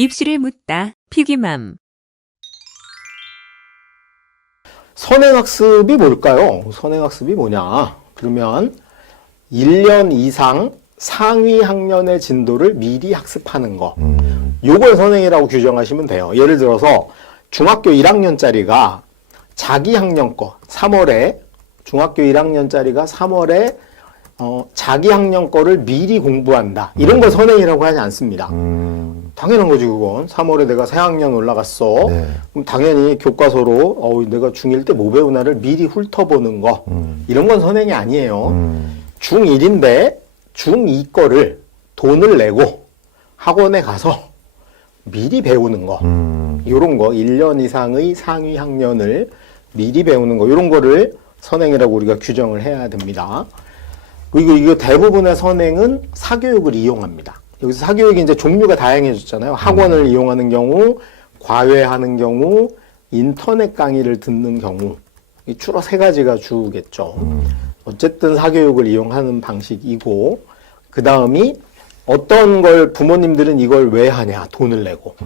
입시를 묻다. 피기맘. 선행학습이 뭘까요? 선행학습이 뭐냐? 그러면 1년 이상 상위 학년의 진도를 미리 학습하는 거. 요걸 선행이라고 규정하시면 돼요. 예를 들어서 중학교 1학년짜리가 자기 학년 거 3월에 중학교 1학년짜리가 3월에 자기 학년 거를 미리 공부한다. 이런 걸 선행이라고 하지 않습니다. 당연한 거지 그건. 3월에 내가 새 학년 올라갔어. 네. 그럼 당연히 교과서로 내가 중1 때 뭐 배우나를 미리 훑어보는 거. 이런 건 선행이 아니에요. 중1인데 중2 거를 돈을 내고 학원에 가서 미리 배우는 거. 요런 거 1년 이상의 상위 학년을 미리 배우는 거. 요런 거를 선행이라고 우리가 규정을 해야 됩니다. 그리고 이거 대부분의 선행은 사교육을 이용합니다. 여기서 사교육이 이제 종류가 다양해졌잖아요. 학원을 이용하는 경우, 과외하는 경우, 인터넷 강의를 듣는 경우. 이 주로 세 가지가 주겠죠. 어쨌든 사교육을 이용하는 방식이고, 그 다음이 어떤 걸 부모님들은 이걸 왜 하냐, 돈을 내고.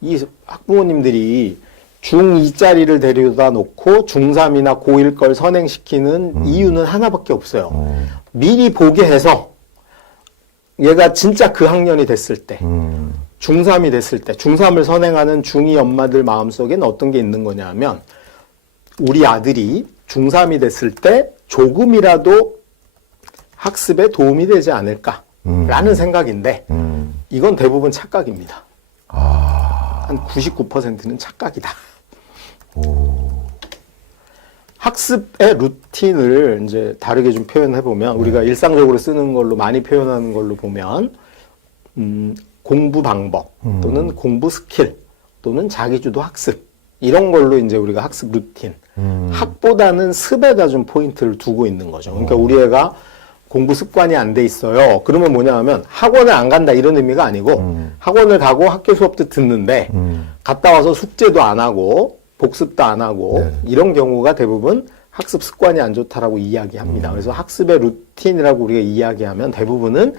이 학부모님들이 중2짜리를 데려다 놓고 중3이나 고1 걸 선행시키는 이유는 하나밖에 없어요. 미리 보게 해서 얘가 진짜 그 학년이 됐을 때, 중3이 됐을 때, 중3을 선행하는 중2 엄마들 마음속에는 어떤 게 있는 거냐 하면 우리 아들이 중3이 됐을 때 조금이라도 학습에 도움이 되지 않을까라는 생각인데 이건 대부분 착각입니다. 한 99%는 착각이다. 학습의 루틴을 이제 다르게 좀 표현해 보면 우리가 일상적으로 쓰는 걸로 많이 표현하는 걸로 보면 공부 방법 또는 공부 스킬 또는 자기주도 학습 이런 걸로 이제 우리가 학습 루틴 학보다는 습에다 좀 포인트를 두고 있는 거죠. 그러니까 우리 애가 공부 습관이 안 돼 있어요. 그러면 뭐냐 하면 학원을 안 간다 이런 의미가 아니고 학원을 가고 학교 수업도 듣는데 갔다 와서 숙제도 안 하고 복습도 안 하고 이런 경우가 대부분 학습 습관이 안 좋다라고 이야기합니다. 그래서 학습의 루틴이라고 우리가 이야기하면 대부분은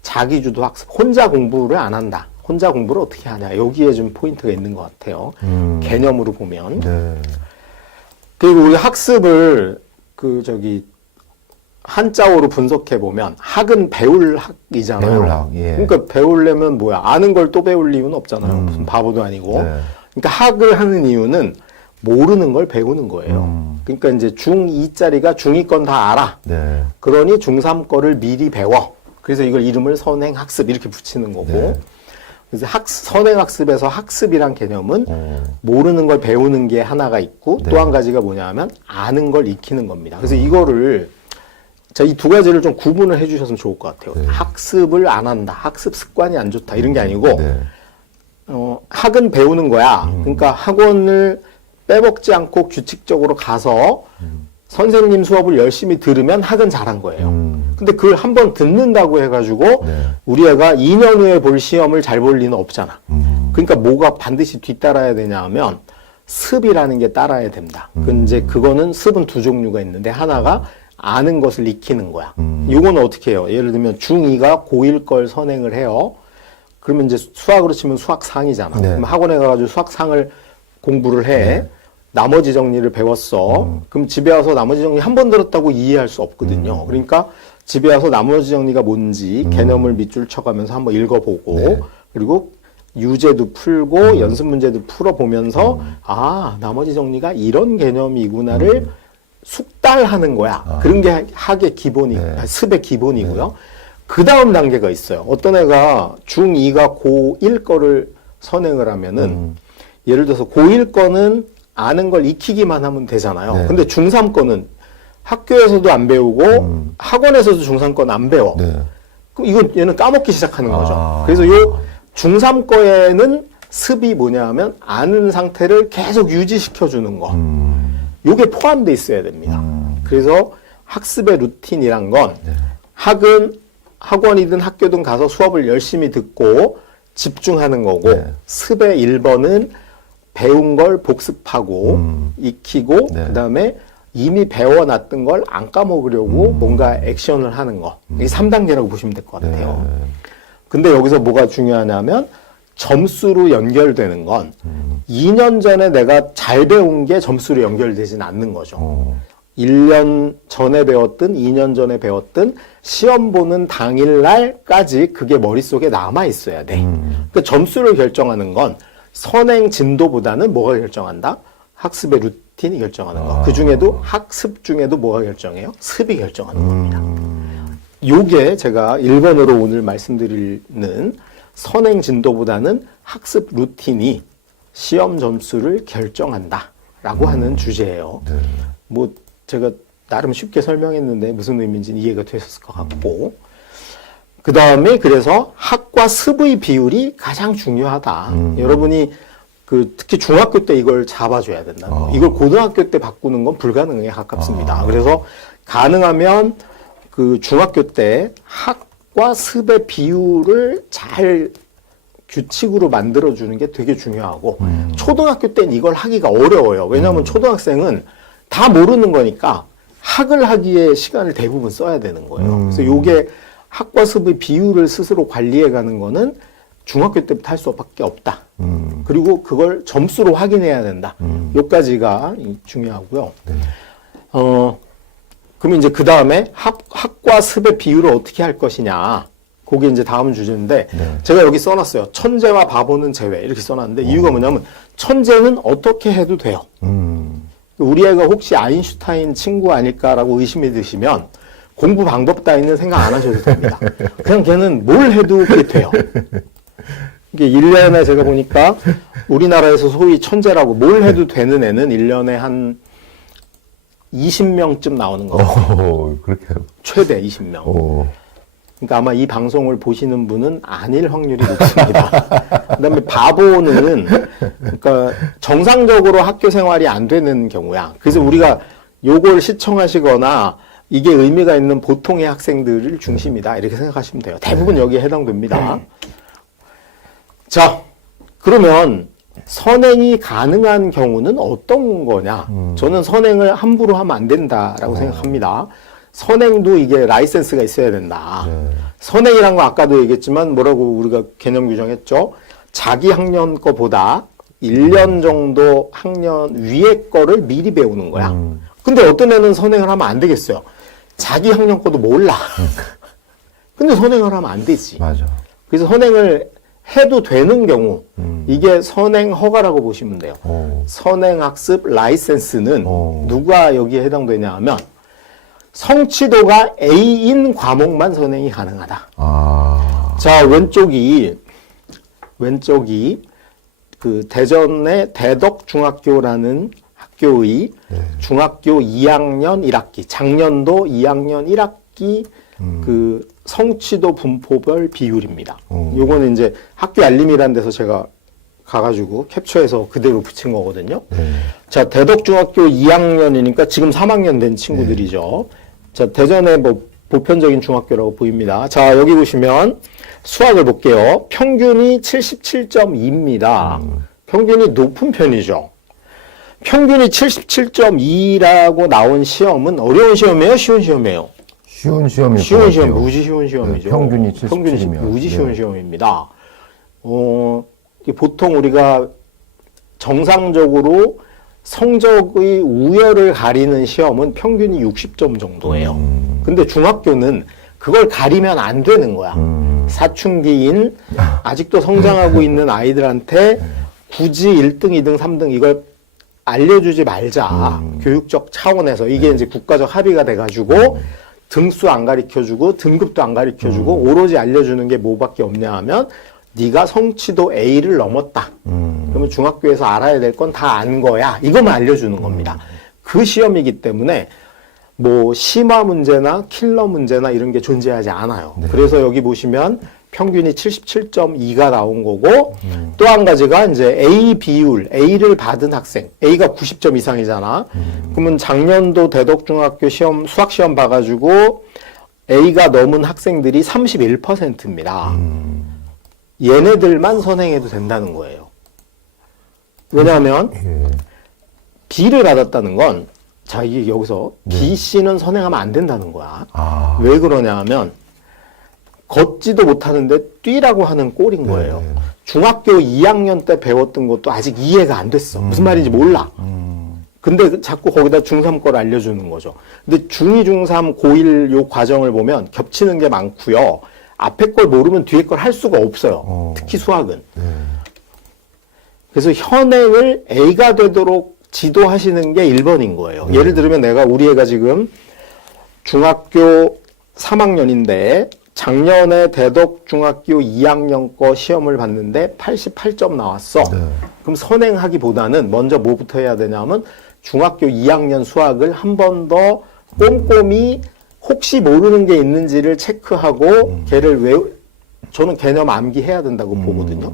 자기주도 학습, 혼자 공부를 안 한다. 혼자 공부를 어떻게 하냐. 여기에 좀 포인트가 있는 것 같아요. 개념으로 보면. 그리고 우리 학습을 한자어로 분석해 보면 학은 배울 학이잖아요. 배울 학, 예. 그러니까 배우려면 뭐야? 아는 걸 또 배울 이유는 없잖아요. 무슨 바보도 아니고. 그러니까 학을 하는 이유는 모르는 걸 배우는 거예요. 그러니까 이제 중2짜리가 중2 건 다 알아. 그러니 중3 거를 미리 배워. 그래서 이걸 이름을 선행학습 이렇게 붙이는 거고. 그래서 선행학습에서 학습이란 개념은 모르는 걸 배우는 게 하나가 있고 또 한 가지가 뭐냐 하면 아는 걸 익히는 겁니다. 그래서 이거를 이 두 가지를 좀 구분을 해 주셨으면 좋을 것 같아요. 학습을 안 한다. 학습 습관이 안 좋다. 이런 게 아니고 학은 배우는 거야. 그러니까 학원을 빼먹지 않고 규칙적으로 가서 선생님 수업을 열심히 들으면 학은 잘한 거예요. 근데 그걸 한번 듣는다고 해가지고 우리 애가 2년 후에 볼 시험을 잘 볼 리는 없잖아. 그러니까 뭐가 반드시 뒤따라야 되냐 하면 습이라는 게 따라야 된다. 이제 그거는 습은 두 종류가 있는데 하나가 아는 것을 익히는 거야. 이거는 어떻게 해요? 예를 들면 중2가 고1 걸 선행을 해요. 그러면 이제 수학으로 치면 수학상이잖아. 그럼 학원에 가가지고 수학상을 공부를 해. 나머지 정리를 배웠어. 그럼 집에 와서 나머지 정리 한 번 들었다고 이해할 수 없거든요. 그러니까 집에 와서 나머지 정리가 뭔지 개념을 밑줄 쳐가면서 한번 읽어보고 그리고 유제도 풀고 연습 문제도 풀어보면서 아, 나머지 정리가 이런 개념이구나를 숙달하는 거야. 그런 게 학의 기본이, 습의 기본이고요. 그 다음 단계가 있어요. 어떤 애가 중2가 고1 거를 선행을 하면은 예를 들어서 고1 거는 아는 걸 익히기만 하면 되잖아요. 근데 중3 거는 학교에서도 안 배우고 학원에서도 중3 거는 안 배워. 그럼 이거 얘는 까먹기 시작하는 거죠. 그래서 요 중3 거에는 습이 뭐냐 하면 아는 상태를 계속 유지시켜 주는 거. 요게 포함되어 있어야 됩니다. 그래서 학습의 루틴이란 건 학원이든 학교든 가서 수업을 열심히 듣고 집중하는 거고 습의 1번은 배운 걸 복습하고 익히고 그다음에 이미 배워놨던 걸 안 까먹으려고 뭔가 액션을 하는 거. 이게 3단계라고 보시면 될 것 같아요. 근데 여기서 뭐가 중요하냐면 점수로 연결되는 건 2년 전에 내가 잘 배운 게 점수로 연결되진 않는 거죠. 1년 전에 배웠든 2년 전에 배웠든 시험 보는 당일날까지 그게 머릿속에 남아 있어야 돼. 그 점수를 결정하는 건 선행 진도보다는 뭐가 결정한다? 학습의 루틴이 결정하는 거. 그 중에도 학습 중에도 뭐가 결정해요? 습이 결정하는 겁니다. 요게 제가 1번으로 오늘 말씀드리는 선행 진도보다는 학습 루틴이 시험 점수를 결정한다 라고 하는 주제예요. 네. 뭐 제가 나름 쉽게 설명했는데 무슨 의미인지는 이해가 되셨을 것 같고, 그 다음에 그래서 학과 습의 비율이 가장 중요하다. 여러분이 특히 중학교 때 이걸 잡아줘야 된다. 이걸 고등학교 때 바꾸는 건 불가능에 가깝습니다. 그래서 가능하면 그 중학교 때 학과 습의 비율을 잘 규칙으로 만들어주는 게 되게 중요하고, 초등학교 때는 이걸 하기가 어려워요. 왜냐하면 초등학생은 다 모르는 거니까 학을 하기에 시간을 대부분 써야 되는 거예요. 그래서 요게 학과 습의 비율을 스스로 관리해 가는 거는 중학교 때부터 할 수밖에 없다. 그리고 그걸 점수로 확인해야 된다. 요까지가 중요하고요. 네. 그러면 이제 그 다음에 학과 습의 비율을 어떻게 할 것이냐. 그게 이제 다음 주제인데, 네. 제가 여기 써놨어요. 천재와 바보는 제외. 이렇게 써놨는데, 이유가 뭐냐면, 천재는 어떻게 해도 돼요. 우리 애가 혹시 아인슈타인 친구 아닐까라고 의심이 드시면, 공부 방법 따위는 생각 안 하셔도 됩니다. 그냥 걔는 뭘 해도 그게 돼요. 이게 1년에 제가 보니까, 우리나라에서 소위 천재라고 뭘 해도 되는 애는 1년에 한 20명쯤 나오는 거예요. 그렇게. 최대 20명. 그러니까 아마 이 방송을 보시는 분은 아닐 확률이 높습니다. 그다음에 바보는 그러니까 정상적으로 학교 생활이 안 되는 경우야. 그래서 우리가 요걸 시청하시거나 이게 의미가 있는 보통의 학생들을 중심이다 이렇게 생각하시면 돼요. 대부분 여기에 해당됩니다. 자, 그러면 선행이 가능한 경우는 어떤 거냐? 저는 선행을 함부로 하면 안 된다라고 생각합니다. 선행도 이게 라이센스가 있어야 된다. 선행이란 거 아까도 얘기했지만 뭐라고 우리가 개념 규정했죠? 자기 학년 거보다 1년 정도 학년 위에 거를 미리 배우는 거야. 근데 어떤 애는 선행을 하면 안 되겠어요. 자기 학년 거도 몰라. 근데 선행을 하면 안 되지. 맞아. 그래서 선행을 해도 되는 경우, 이게 선행 허가라고 보시면 돼요. 선행학습 라이센스는 누가 여기에 해당되냐 하면 성취도가 A인 과목만 선행이 가능하다. 자, 왼쪽이 그 대전의 대덕중학교라는 학교의 중학교 2학년 1학기, 작년도 2학년 1학기 그 성취도 분포별 비율입니다. 요거는 이제 학교 알림이라는 데서 제가 가가지고 캡처해서 그대로 붙인 거거든요. 자, 대덕중학교 2학년이니까 지금 3학년 된 친구들이죠. 자, 대전의 뭐 보편적인 중학교라고 보입니다. 자, 여기 보시면 수학을 볼게요. 평균이 77.2입니다. 평균이 높은 편이죠. 평균이 77.2라고 나온 시험은 어려운 시험이에요? 쉬운 시험이에요? 쉬운 시험일 쉬운 것 시험, 같아요. 무지 쉬운 시험이죠. 네, 평균이 77이면. 무지 쉬운 시험입니다. 보통 우리가 정상적으로 성적의 우열을 가리는 시험은 평균이 60점 정도예요. 근데 중학교는 그걸 가리면 안 되는 거야. 사춘기인 아직도 성장하고 있는 아이들한테 굳이 1등, 2등, 3등 이걸 알려주지 말자. 교육적 차원에서 이게 이제 국가적 합의가 돼가지고 등수 안 가르쳐주고 등급도 안 가르쳐주고 오로지 알려주는 게 뭐밖에 없냐 하면 네가 성취도 A를 넘었다. 그러면 중학교에서 알아야 될 건 다 안 거야. 이것만 알려주는 겁니다. 그 시험이기 때문에 뭐 심화 문제나 킬러 문제나 이런 게 존재하지 않아요. 그래서 여기 보시면 평균이 77.2가 나온 거고 또 한 가지가 이제 A 비율, A를 받은 학생, A가 90점 이상이잖아. 그러면 작년도 대덕중학교 시험, 수학 시험 봐가지고 A가 넘은 학생들이 31%입니다. 얘네들만 선행해도 된다는 거예요. 왜냐하면 B를 받았다는 건 자, 이게 여기서 B, C는 선행하면 안 된다는 거야. 왜 그러냐 하면 걷지도 못하는데 뛰라고 하는 꼴인 거예요. 중학교 2학년 때 배웠던 것도 아직 이해가 안 됐어. 무슨 말인지 몰라. 근데 자꾸 거기다 중3 걸 알려주는 거죠. 근데 중2, 중3, 고1 요 과정을 보면 겹치는 게 많고요. 앞에 걸 모르면 뒤에 걸 할 수가 없어요. 특히 수학은. 그래서 현행을 A가 되도록 지도하시는 게 1번인 거예요. 예를 들면 우리 애가 지금 중학교 3학년인데 작년에 대덕중학교 2학년 거 시험을 봤는데 88점 나왔어. 그럼 선행하기보다는 먼저 뭐부터 해야 되냐면 중학교 2학년 수학을 한 번 더 꼼꼼히 혹시 모르는 게 있는지를 체크하고 걔를 저는 개념 암기해야 된다고 보거든요.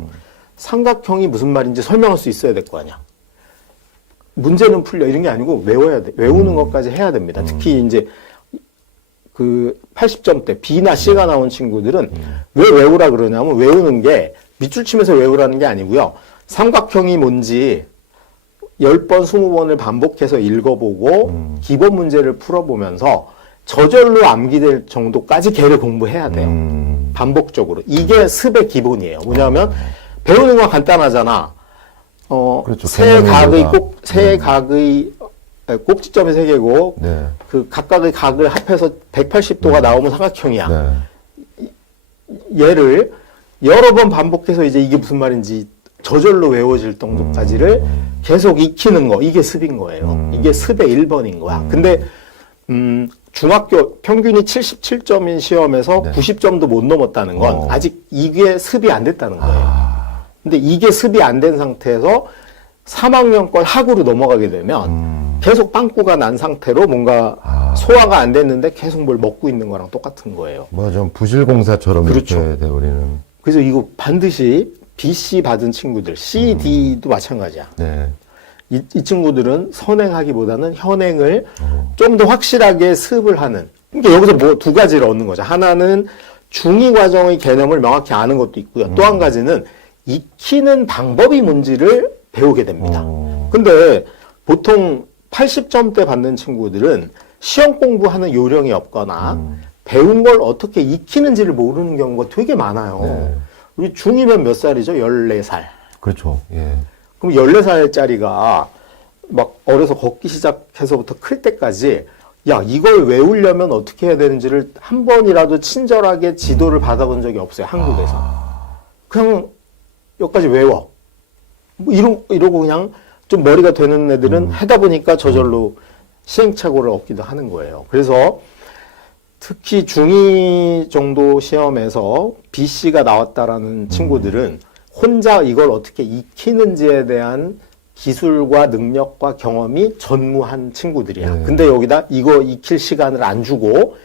삼각형이 무슨 말인지 설명할 수 있어야 될 거 아니야. 문제는 풀려 이런 게 아니고 외워야 돼. 외우는 것까지 해야 됩니다. 특히 이제 그 80점대 B나 C가 나온 친구들은 왜 외우라 그러냐면 외우는 게 밑줄 치면서 외우라는 게 아니고요. 삼각형이 뭔지 10번, 20번을 반복해서 읽어보고 기본 문제를 풀어보면서 저절로 암기될 정도까지 걔를 공부해야 돼요. 반복적으로. 이게 습의 기본이에요. 뭐냐면 배우는 건 간단하잖아. 그렇죠. 세 각의 꼭지점이 3개고 그 각각의 각을 합해서 180도가 나오면 삼각형이야. 얘를 여러 번 반복해서 이제 이게 무슨 말인지 저절로 외워질 정도까지를 계속 익히는 거. 이게 습인 거예요. 이게 습의 1번인 거야. 근데 중학교 평균이 77점인 시험에서 90점도 못 넘었다는 건 아직 이게 습이 안 됐다는 거예요. 근데 이게 습이 안 된 상태에서 3학년 걸 학으로 넘어가게 되면 계속 빵꾸가 난 상태로 뭔가 소화가 안 됐는데 계속 뭘 먹고 있는 거랑 똑같은 거예요. 좀 부실공사처럼 그렇죠. 이렇게 돼버리는. 그래서 이거 반드시 B, C 받은 친구들, C, D도 마찬가지야. 이 친구들은 선행하기보다는 현행을 좀 더 확실하게 습을 하는. 그러니까 여기서 뭐 두 가지를 얻는 거죠. 하나는 중2 과정의 개념을 명확히 아는 것도 있고요. 또 한 가지는 익히는 방법이 뭔지를 배우게 됩니다. 근데 보통 80점대 받는 친구들은 시험 공부하는 요령이 없거나 배운 걸 어떻게 익히는지를 모르는 경우가 되게 많아요. 우리 중2면 몇 살이죠? 14살. 그렇죠. 예. 그럼 14살짜리가 막 어려서 걷기 시작해서부터 클 때까지 야, 이걸 외우려면 어떻게 해야 되는지를 한 번이라도 친절하게 지도를 받아본 적이 없어요. 한국에서. 그냥 여기까지 외워. 뭐 이러고 그냥 좀 머리가 되는 애들은 하다 보니까 저절로 시행착오를 얻기도 하는 거예요. 그래서 특히 중2 정도 시험에서 BC가 나왔다라는 친구들은 혼자 이걸 어떻게 익히는지에 대한 기술과 능력과 경험이 전무한 친구들이야. 근데 여기다 이거 익힐 시간을 안 주고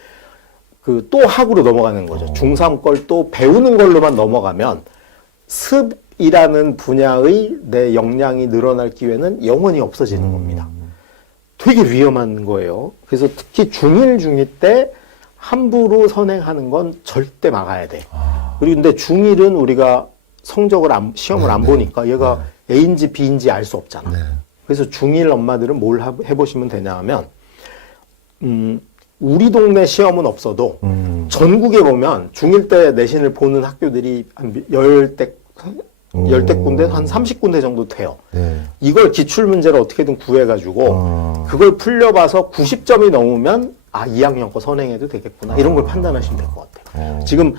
또 학으로 넘어가는 거죠. 중3 걸 또 배우는 걸로만 넘어가면 습이라는 분야의 내 역량이 늘어날 기회는 영원히 없어지는 겁니다. 되게 위험한 거예요. 그래서 특히 중1, 중2 때 함부로 선행하는 건 절대 막아야 돼. 그리고 근데 중1은 우리가 성적을 시험을 안 보니까 얘가 A인지 B인지 알 수 없잖아. 그래서 중1 엄마들은 뭘 해보시면 되냐 하면 우리 동네 시험은 없어도 전국에 보면 중1 때 내신을 보는 학교들이 한 10대 군데 한 30군데 정도 돼요. 이걸 기출문제를 어떻게든 구해가지고 그걸 풀려봐서 90점이 넘으면 2학년 거 선행해도 되겠구나. 이런 걸 판단하시면 될 것 같아요. 지금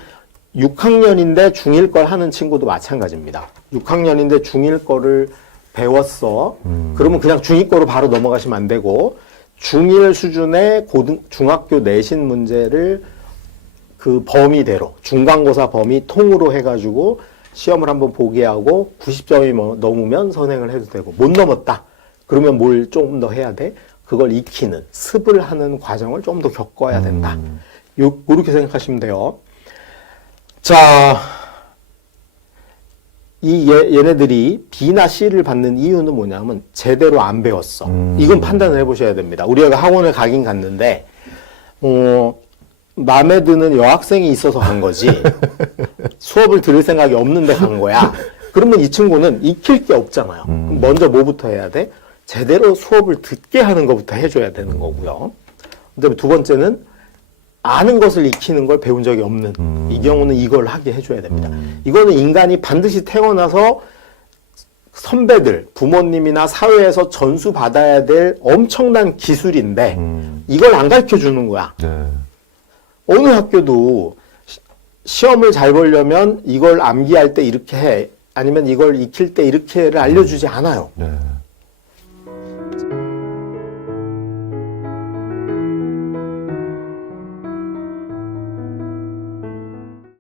6학년인데 중1 걸 하는 친구도 마찬가지입니다. 6학년인데 중1 거를 배웠어. 그러면 그냥 중2 거로 바로 넘어가시면 안 되고 중1 수준의 중학교 내신 문제를 그 범위대로 중간고사 범위 통으로 해가지고 시험을 한번 보게 하고 90점이 넘으면 선행을 해도 되고 못 넘었다. 그러면 뭘 좀 더 해야 돼? 그걸 익히는 습을 하는 과정을 좀 더 겪어야 된다. 그렇게 생각하시면 돼요. 자, 얘네들이 B나 C를 받는 이유는 뭐냐면 제대로 안 배웠어. 이건 판단을 해보셔야 됩니다. 우리 애가 학원을 가긴 갔는데 마음에 드는 여학생이 있어서 간 거지 수업을 들을 생각이 없는데 간 거야. 그러면 이 친구는 익힐 게 없잖아요. 그럼 먼저 뭐부터 해야 돼? 제대로 수업을 듣게 하는 것부터 해줘야 되는 거고요. 그다음에 두 번째는 아는 것을 익히는 걸 배운 적이 없는 이 경우는 이걸 하게 해줘야 됩니다. 이거는 인간이 반드시 태어나서 선배들, 부모님이나 사회에서 전수받아야 될 엄청난 기술인데 이걸 안 가르쳐 주는 거야. 네. 어느 학교도 시험을 잘 보려면 이걸 암기할 때 이렇게 해. 아니면 이걸 익힐 때 이렇게를 알려주지 않아요. 네.